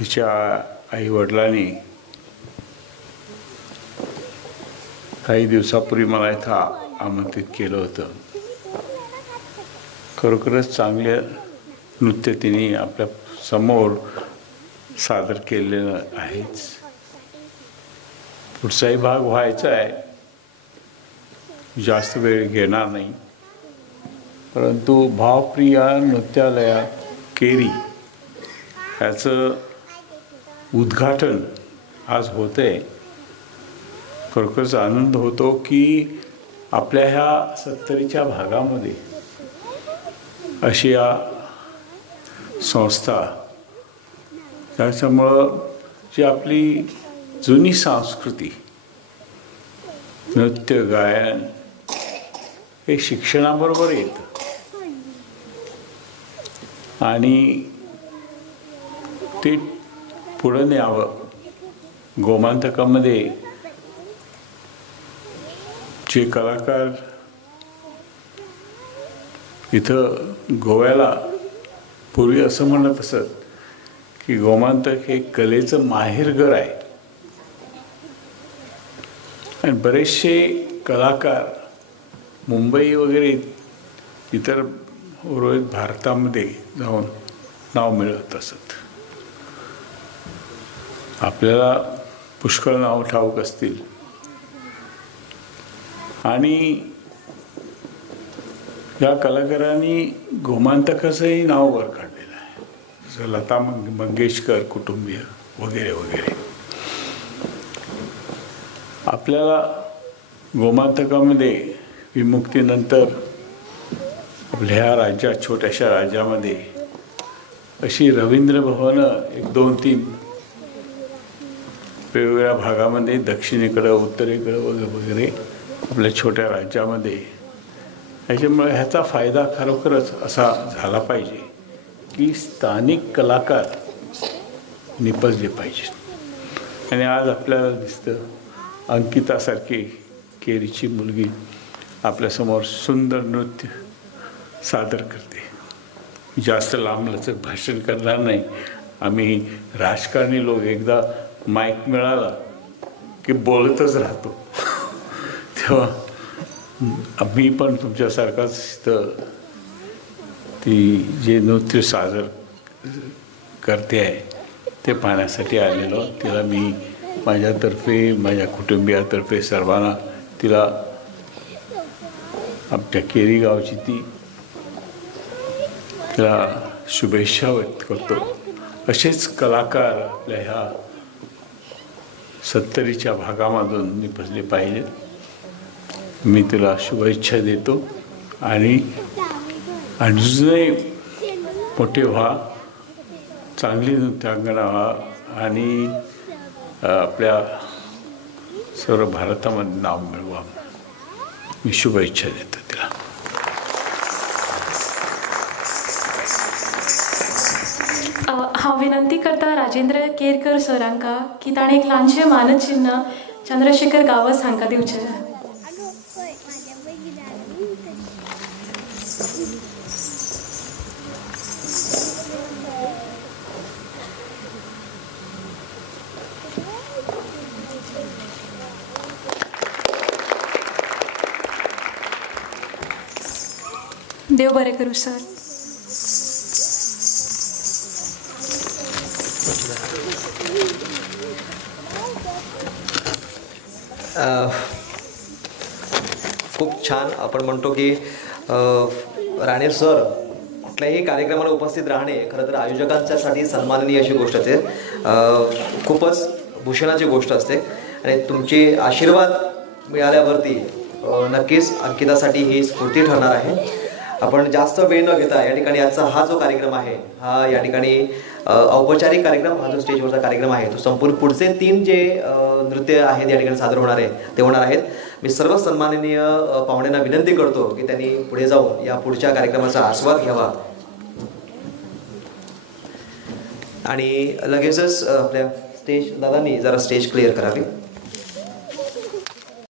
हिच्या आईवडिलांनी काही दिवसापूर्वी मला इथं आमंत्रित केलं होतं. खरोखरच चांगले नृत्य तिने आपल्या समोर सादर केलेलं आहेच. पुढचाही भाग व्हायचा आहे, जास्त वेळ घेणार नाही. परंतु भावप्रिया नृत्यालयात केरी याचं उद्घाटन आज होतंय. खरोखरच आनंद होतो की आपल्या ह्या 70च्या भागामध्ये अशी या संस्था, त्याच्यामुळं जी आपली जुनी संस्कृती नृत्य गायन हे शिक्षणाबरोबर येतं आणि ते पुढं न्यावं. गोमांतकामध्ये जे कलाकार इथं गोव्याला पूर्वी असं म्हणत असत की गोमांतक हे कलेचं माहेरघर आहे आणि बरेचसे कलाकार मुंबई वगैरे इतर उर्वरित भारतामध्ये जाऊन नाव मिळवत असत. आपल्याला पुष्कळ नाव ठाऊक असतील आणि या कलाकारांनी गोमांतकाचंही नाव वर काढलेलं आहे, जसं लता मंगेशकर कुटुंबीय वगैरे वगैरे. आपल्याला गोमांतकामध्ये विमुक्तीनंतर आपल्या ह्या राज्यात, छोट्याशा राज्यामध्ये अशी रवींद्र भवनं 1, 2, 3 वेगवेगळ्या भागामध्ये, दक्षिणेकडं, उत्तरेकडं वगैरे आपल्या छोट्या राज्यामध्ये. त्याच्यामुळे ह्याचा फायदा खरोखरच असा झाला पाहिजे की स्थानिक कलाकार निपजले पाहिजेत. आणि आज आपल्याला दिसतं अंकितासारखी केरीची मुलगी आपल्यासमोर सुंदर नृत्य सादर करते. जास्त लांबलचक भाषण करणार नाही. आम्ही राजकारणी लोक एकदा माईक मिळाला की बोलतच राहतो. तेव्हा आम्ही पण तुमच्यासारखाच तर ती जे नृत्य सादर करते आहे ते पाहण्यासाठी आलेलो. तिला मी माझ्यातर्फे, माझ्या कुटुंबियातर्फे सर्वांना तिला आमच्या केरी गावची तिला शुभेच्छा व्यक्त करतो. असेच कलाकार आपल्या ह्या 70च्या भागामधून निपजले पाहिजेत. मी तुला शुभेच्छा देतो आणि अजूनही मोठे व्हा, चांगली नृत्यांगना व्हा आणि आपल्या सर्व भारतामध्ये नाव मिळवा. मी शुभेच्छा देतो तिला. हांव विनंती करता राजेंद्र केरकर सरांका की ताणें एक ल्हानशें मानचिन्ह चंद्रशेखर गावस हांकां दिवचें. देव बरें करूं सर. खूप छान. आपण म्हणतो की राणे सर कुठल्याही कार्यक्रमाला उपस्थित राहणे खरं तर आयोजकांच्यासाठी सन्माननीय अशी गोष्ट असते, खूपच भूषणाची गोष्ट असते. आणि तुमचे आशीर्वाद मिळाल्यावरती नक्कीच अंकितासाठी ही स्फूर्ती ठरणार आहे. आपण जास्त वेळ न घेता या ठिकाणी आजचा हा जो कार्यक्रम आहे, हा या ठिकाणी औपचारिक कार्यक्रम, हा जो स्टेजवरचा कार्यक्रम आहे तो संपूर्ण पुढचे 3 जे नृत्य आहेत या ठिकाणी सादर होणार आहे ते होणार आहेत. मी सर्व सन्माननीय पाहुण्यांना विनंती करतो की त्यांनी पुढे जाऊन या पुढच्या कार्यक्रमाचा आस्वाद घ्यावा आणि लगेचच आपल्या स्टेज दादांनी जरा स्टेज क्लिअर करावी.